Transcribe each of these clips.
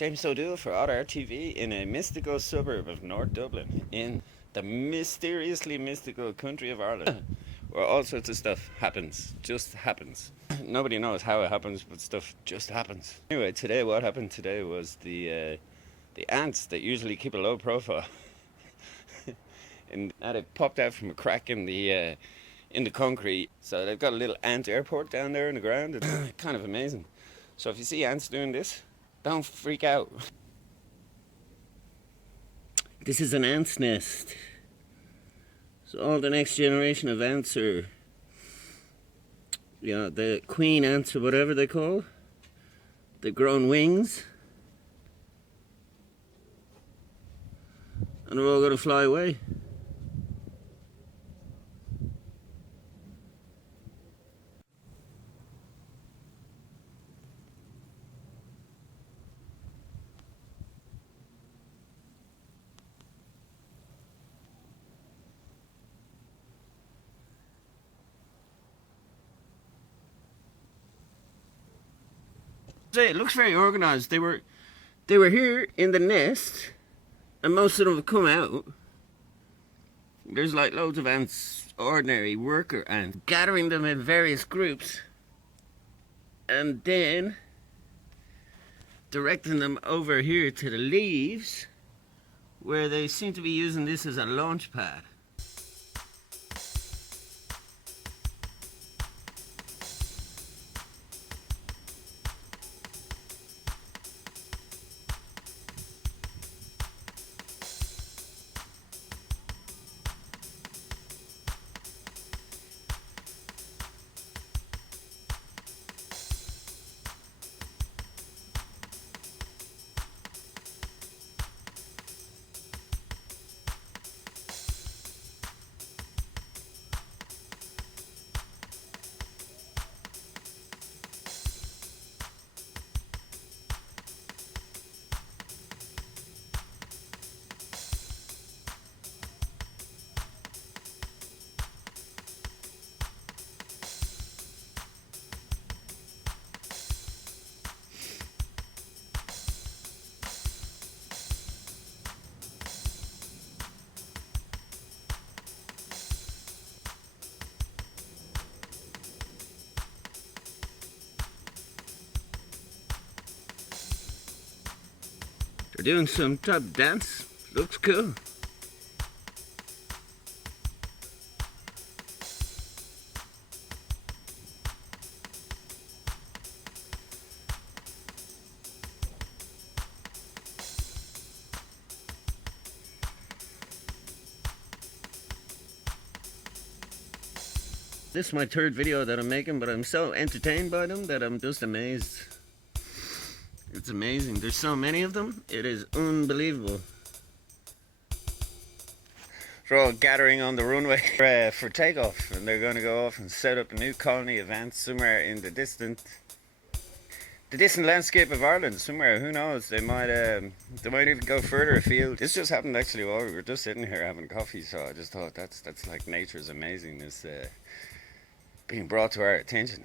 James O'Doyle for Otter TV in a mystical suburb of North Dublin in the mysteriously mystical country of Ireland where all sorts of stuff happens, just happens. Nobody knows how it happens, but stuff just happens. Anyway, today what happened today was the ants that usually keep a low profile and they popped out from a crack in the concrete. So they've got a little ant airport down there in the ground. It's kind of amazing. So if you see ants doing this, don't freak out. This is an ant's nest. So all the next generation of ants are, the queen ants or whatever they call. They've grown wings. And they're all going to fly away. It looks very organized. They were here in the nest, and most of them have come out. There's like loads of ants, ordinary worker ants, gathering them in various groups, and then directing them over here to the leaves, where they seem to be using this as a launch pad. They're doing some type of dance. Looks cool. This is my third video that I'm making, but I'm so entertained by them that I'm just amazed. It's amazing. There's so many of them. It is unbelievable. They're all gathering on the runway for takeoff, and they're going to go off and set up a new colony of ants somewhere in the distant landscape of Ireland. Somewhere, who knows? They might even go further afield. This just happened actually while we were just sitting here having coffee. So I just thought that's like nature's amazingness being brought to our attention.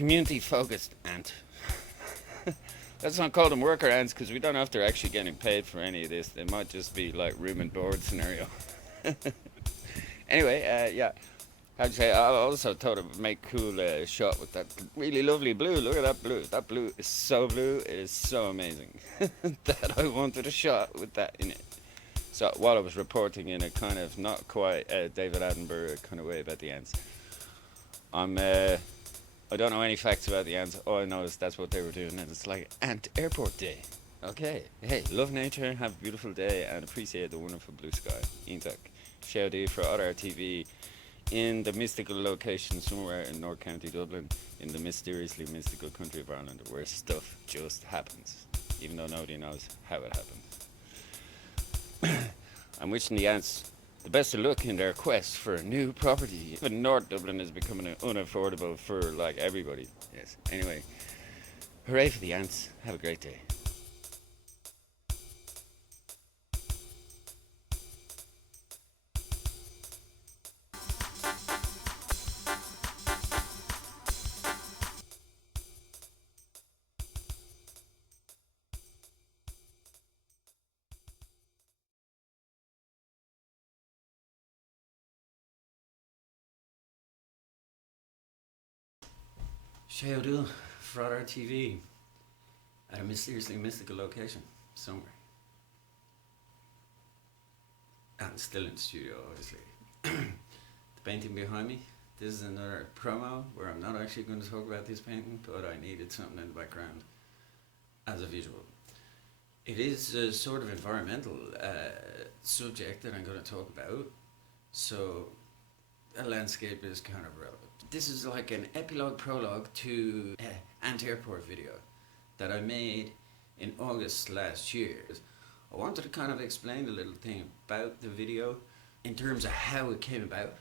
community-focused ant. Let's not call them worker ants because we don't know if they're actually getting paid for any of this. They might just be like room and board scenario. Anyway, yeah. How'd you say? I also thought it would make cool shot with that really lovely blue. Look at that blue. That blue is so blue. It is so amazing that I wanted a shot with that in it. So while I was reporting in a kind of not quite David Attenborough kind of way about the ants, I don't know any facts about the ants. All I know is that's what they were doing, and it's like Ant Airport Day. Okay, hey, love nature, have a beautiful day, and appreciate the wonderful blue sky. Íntac. Shouty for other TV in the mystical location somewhere in North County Dublin, in the mysteriously mystical country of Ireland, where stuff just happens, even though nobody knows how it happens. I'm wishing the ants the best of luck in their quest for a new property. Even North Dublin is becoming unaffordable for like everybody. Yes. Anyway, hooray for the ants. Have a great day. Sheodul for our TV at a mysteriously mystical location somewhere. And still in the studio, obviously. The painting behind me, this is another promo where I'm not actually going to talk about this painting, but I needed something in the background as a visual. It is a sort of environmental subject that I'm going to talk about, so a landscape is kind of relevant. This is like an epilogue prologue to Ant Airport video that I made in August last year. I wanted to kind of explain a little thing about the video in terms of how it came about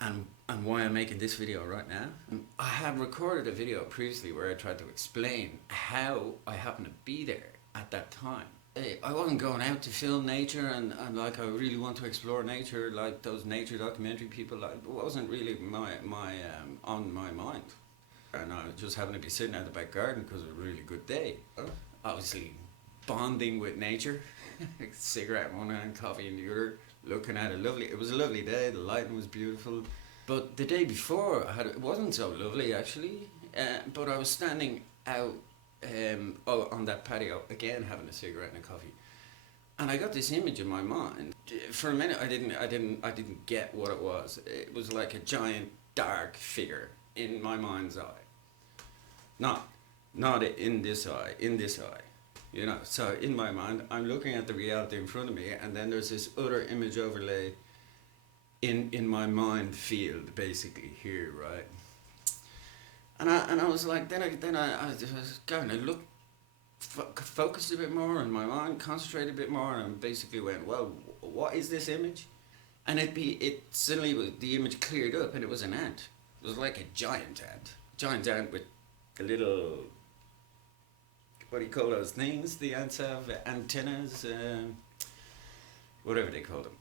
and why I'm making this video right now. I had recorded a video previously where I tried to explain how I happened to be there at that time. I wasn't going out to film nature and like I really want to explore nature like those nature documentary people. Like, it wasn't really on my mind. And I just happened to be sitting out the back garden because it was a really good day. Obviously bonding with nature, cigarette in one hand, coffee in the other, looking at it was a lovely day, the lighting was beautiful. But the day before, it wasn't so lovely actually, but I was standing out on that patio again, having a cigarette and a coffee, and I got this image in my mind. For a minute, I didn't get what it was. It was like a giant dark figure in my mind's eye, not in this eye, you know. So in my mind, I'm looking at the reality in front of me, and then there's this other image overlay in my mind field, basically here, right? And I was like, then I was going to look, focused a bit more in my mind, concentrate a bit more, and basically went, well, what is this image? And it suddenly, the image cleared up, and it was an ant. It was like a giant ant with a little, what do you call those things? The ants have antennas, whatever they call them.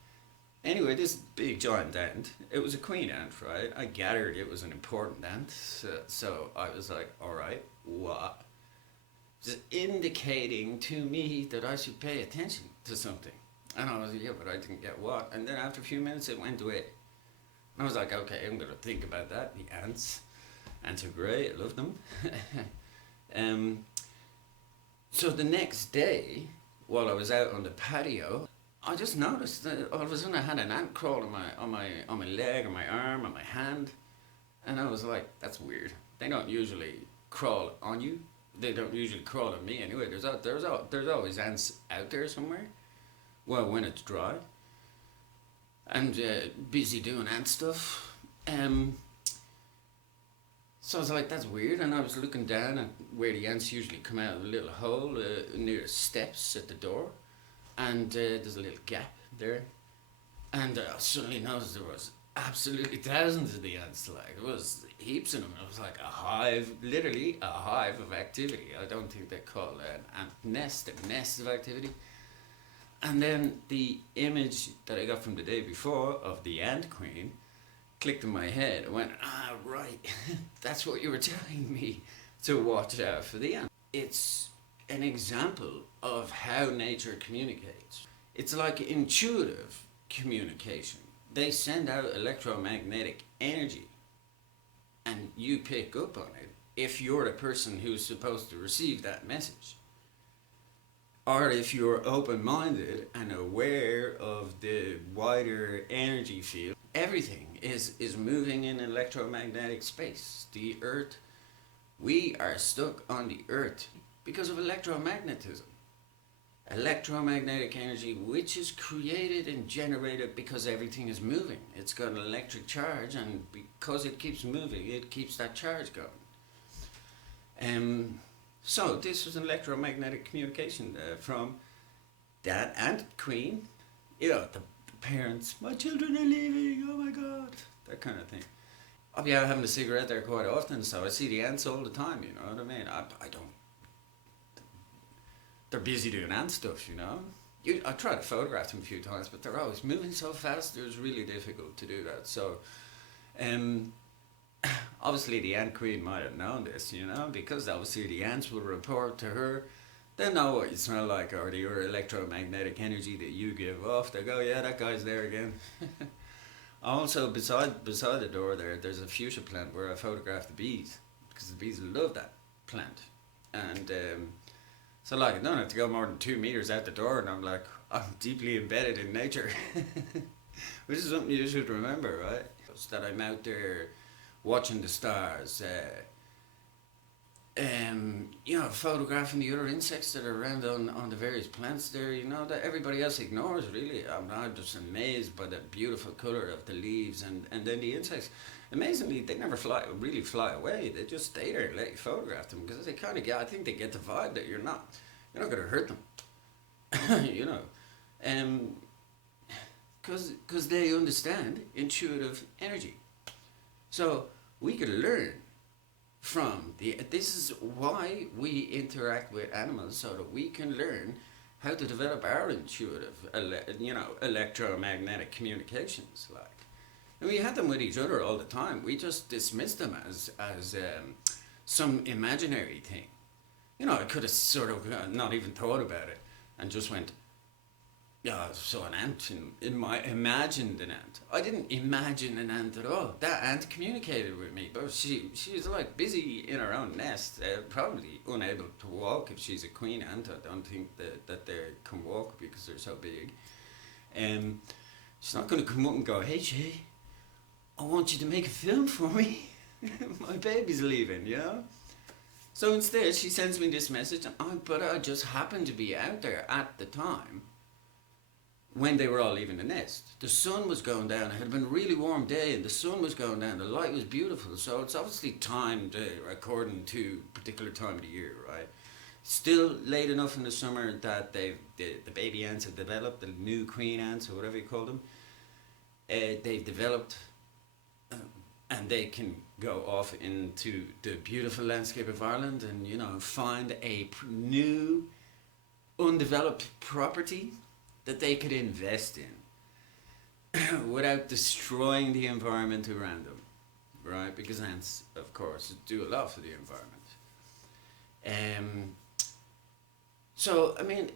Anyway, this big giant ant, it was a queen ant, right? I gathered it was an important ant, so I was like, alright, what? Just indicating to me that I should pay attention to something. And I was like, yeah, but I didn't get what? And then after a few minutes it went away. And I was like, okay, I'm going to think about that. The ants are great, I love them. So the next day, while I was out on the patio, I just noticed that all of a sudden I had an ant crawl on my leg, or my arm, or my hand, and I was like, that's weird. They don't usually crawl on you. They don't usually crawl on me anyway. There's always ants out there somewhere. Well, when it's dry, and busy doing ant stuff. So I was like, that's weird, and I was looking down at where the ants usually come out of the little hole near the steps at the door. And there's a little gap there, and I suddenly noticed there was absolutely thousands of the ants. Like, it was heaps of them. It was like a hive, literally a hive of activity. I don't think they call it an ant nest, a nest of activity. And then the image that I got from the day before of the ant queen clicked in my head. I went, ah, right, that's what you were telling me to watch out for the ants. It's an example of how nature communicates. It's like intuitive communication. They send out electromagnetic energy and you pick up on it if you're the person who's supposed to receive that message. Or if you're open-minded and aware of the wider energy field. Everything is moving in electromagnetic space. The earth, we are stuck on the earth because of electromagnetism. Electromagnetic energy, which is created and generated because everything is moving. It's got an electric charge, and because it keeps moving, it keeps that charge going. So this was an electromagnetic communication from that ant queen, the parents, my children are leaving, oh my god, that kind of thing. I'll be out having a cigarette there quite often, so I see the ants all the time, you know what I mean? I don't, they're busy doing ant stuff, you know? I tried to photograph them a few times, but they're always moving so fast, it was really difficult to do that. So, obviously the ant queen might have known this, you know, because obviously the ants will report to her. They know what you smell like, or your electromagnetic energy that you give off. They go, yeah, that guy's there again. Also, beside the door there's a fuchsia plant where I photographed the bees, because the bees love that plant. And so like, I don't have to go more than 2 meters out the door, and I'm like, I'm deeply embedded in nature. Which is something you should remember, right? That I'm out there watching the stars, photographing the other insects that are around on the various plants there, you know, that everybody else ignores, really. I'm just amazed by the beautiful colour of the leaves, and then the insects. Amazingly, they never really fly away. They just stay there and let you photograph them, because they kind of I think they get the vibe that you're not going to hurt them, you know, because they understand intuitive energy. So we could learn from this is why we interact with animals, so that we can learn how to develop our intuitive, electromagnetic communications. Like, and we had them with each other all the time. We just dismissed them as some imaginary thing. You know, I could have sort of not even thought about it and just went, yeah, so an ant in my imagined an ant. I didn't imagine an ant at all. That ant communicated with me, but she was like busy in her own nest, probably unable to walk if she's a queen ant. I don't think that they can walk because they're so big. She's not going to come up and go, hey Shay, I want you to make a film for me. My baby's leaving, you know? So instead she sends me this message, but I just happened to be out there at the time when they were all leaving the nest. The sun was going down. It had been a really warm day, and the sun was going down. The light was beautiful, so it's obviously timed according to a particular time of the year, right? Still late enough in the summer that the baby ants have developed, the new queen ants, or whatever you call them. They've developed, and they can go off into the beautiful landscape of Ireland and, you know, find a new, undeveloped property that they could invest in without destroying the environment around them, right? Because ants, of course, do a lot for the environment. So, I mean,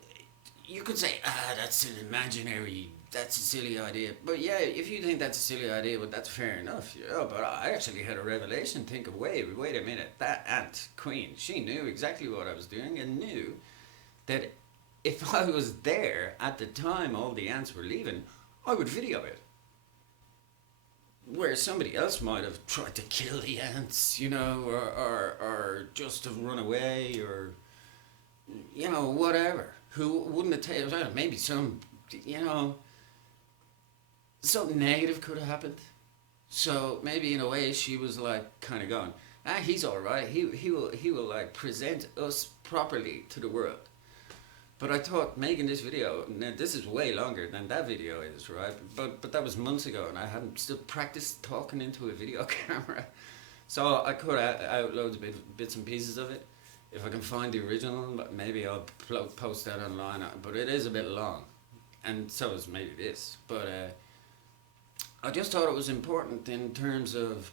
you could say, that's a silly idea. But yeah, if you think that's a silly idea, well, that's fair enough, you know. But I actually had a revelation, think of, wait a minute, that ant queen, she knew exactly what I was doing and knew that if I was there at the time all the ants were leaving, I would video it. Where somebody else might have tried to kill the ants, you know, or just have run away, or, you know, whatever. Who wouldn't have taken, maybe some, you know, something negative could have happened. So maybe in a way she was like kind of going, he's all right. He will like present us properly to the world. But I thought making this video, now this is way longer than that video is, right? But that was months ago, and I hadn't still practiced talking into a video camera. So I could out loads of bits and pieces of it. If I can find the original, maybe I'll post that online. But it is a bit long, and so is maybe this. But I just thought it was important in terms of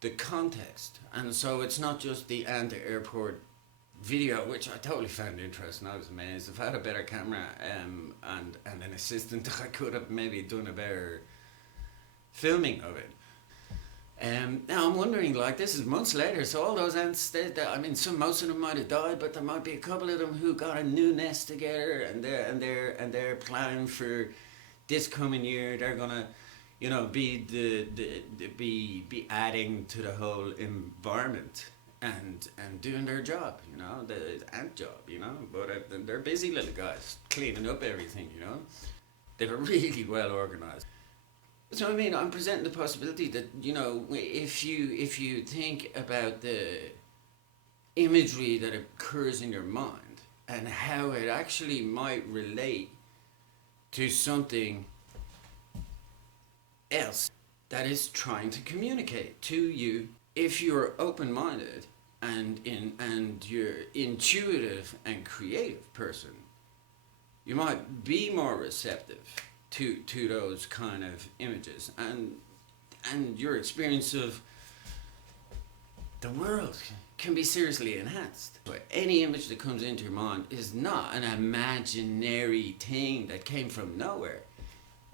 the context. And so it's not just the ant airport video, which I totally found interesting. I was amazed. If I had a better camera and an assistant, I could have maybe done a better filming of it. Now I'm wondering, like, this is months later, so all those ants, I mean, most of them might have died, but there might be a couple of them who got a new nest together, and they're planning for this coming year. They're gonna, be be adding to the whole environment and doing their job, the ant job, But they're busy little guys cleaning up everything, They were really well organized. So I mean, I'm presenting the possibility that if you think about the imagery that occurs in your mind and how it actually might relate to something else that is trying to communicate to you, if you're open-minded and you're intuitive and creative person, you might be more receptive to those kind of images, and your experience of the world can be seriously enhanced. But any image that comes into your mind is not an imaginary thing that came from nowhere.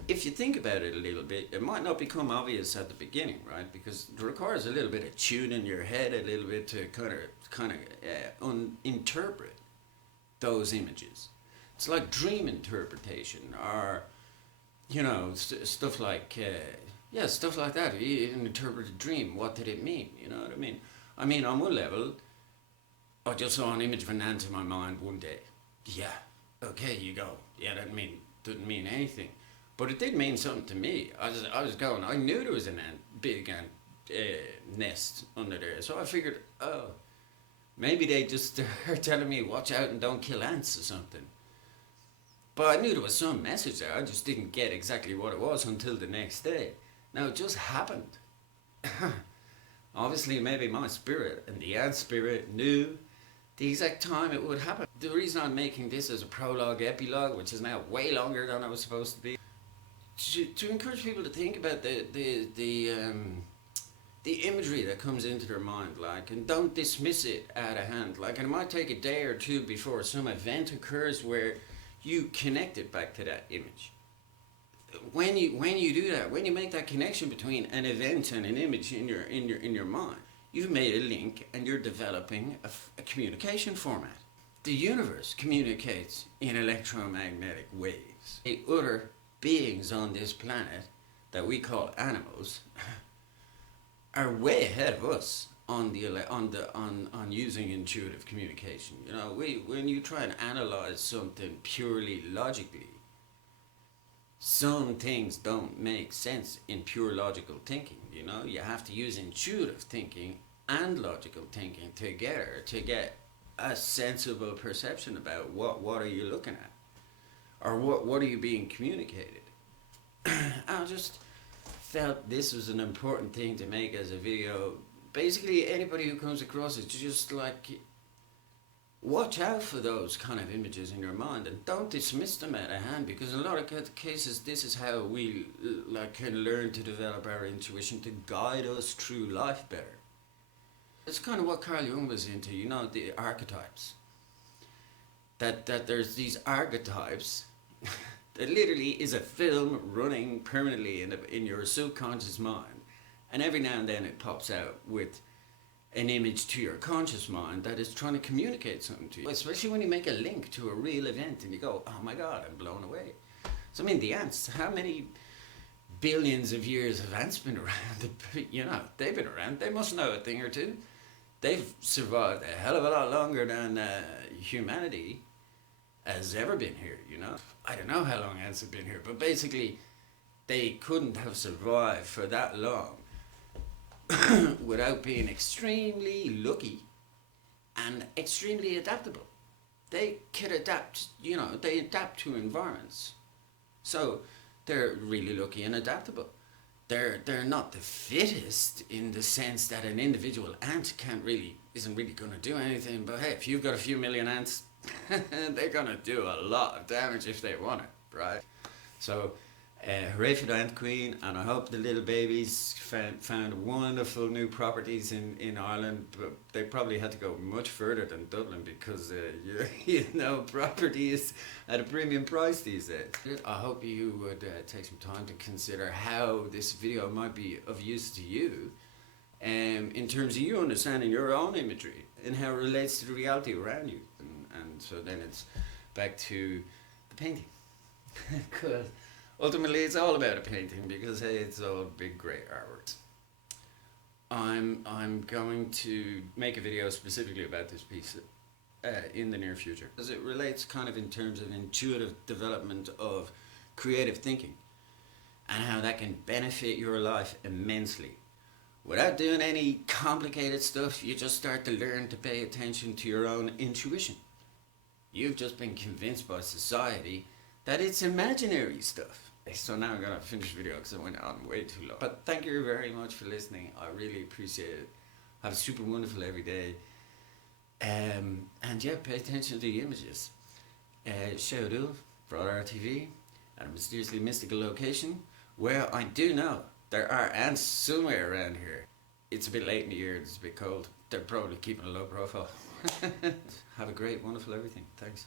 If you think about it a little bit, it might not become obvious at the beginning, right? Because it requires a little bit of tuning your head a little bit to kind of interpret those images. It's like dream interpretation, or stuff like stuff like that. You interpret a dream. What did it mean? You know what I mean? I mean, on one level, I just saw an image of an ant in my mind one day. Yeah, okay, you go. Yeah, that didn't mean anything, but it did mean something to me. I was going. I knew there was an big ant nest under there, so I figured, oh, maybe they just are telling me watch out and don't kill ants or something. But I knew there was some message there. I just didn't get exactly what it was until the next day. Now, it just happened. Obviously, maybe my spirit and the ant spirit knew the exact time it would happen. The reason I'm making this as a prologue epilogue, which is now way longer than I was supposed to be, to encourage people to think about the imagery that comes into their mind, like, and don't dismiss it out of hand. Like, and it might take a day or two before some event occurs where you connect it back to that image. When you do that, when you make that connection between an event and an image in your mind, you've made a link and you're developing a communication format. The universe communicates in electromagnetic waves. The other beings on this planet that we call animals are way ahead of us on using intuitive communication. When you try and analyze something purely logically, some things don't make sense in pure logical thinking. You have to use intuitive thinking and logical thinking together to get a sensible perception about what are you looking at, or what are you being communicated. I just felt this was an important thing to make as a video. Basically, anybody who comes across it, just like, watch out for those kind of images in your mind and don't dismiss them out of hand, because in a lot of cases, this is how we can learn to develop our intuition to guide us through life better. It's kind of what Carl Jung was into, the archetypes. That there's these archetypes that literally is a film running permanently in your subconscious mind. And every now and then it pops out with an image to your conscious mind that is trying to communicate something to you. Especially when you make a link to a real event and you go, oh my God, I'm blown away. So I mean, the ants, how many billions of years have ants been around? They've been around. They must know a thing or two. They've survived a hell of a lot longer than humanity has ever been here, I don't know how long ants have been here, but basically they couldn't have survived for that long without being extremely lucky and extremely adaptable. They could adapt, they adapt to environments. So they're really lucky and adaptable. They're not the fittest in the sense that an individual ant isn't really going to do anything, but hey, if you've got a few million ants, they're going to do a lot of damage if they want it, right? So Hooray for the Ant Queen, and I hope the little babies found wonderful new properties in Ireland, but they probably had to go much further than Dublin because, property is at a premium price these days. I hope you would take some time to consider how this video might be of use to you in terms of you understanding your own imagery and how it relates to the reality around you. And so then it's back to the painting. Because ultimately it's all about a painting, because hey, it's all big great artworks. I'm going to make a video specifically about this piece in the near future, as it relates kind of in terms of intuitive development of creative thinking and how that can benefit your life immensely. Without doing any complicated stuff, you just start to learn to pay attention to your own intuition. You've just been convinced by society that it's imaginary stuff. So now I'm gonna finish the video because I went on way too long. But thank you very much for listening. I really appreciate it. Have a super wonderful every day. And yeah, pay attention to the images. Shout out for RTV at a mysteriously mystical location where I do know there are ants somewhere around here. It's a bit late in the year, it's a bit cold. They're probably keeping a low profile. Have a great, wonderful everything. Thanks.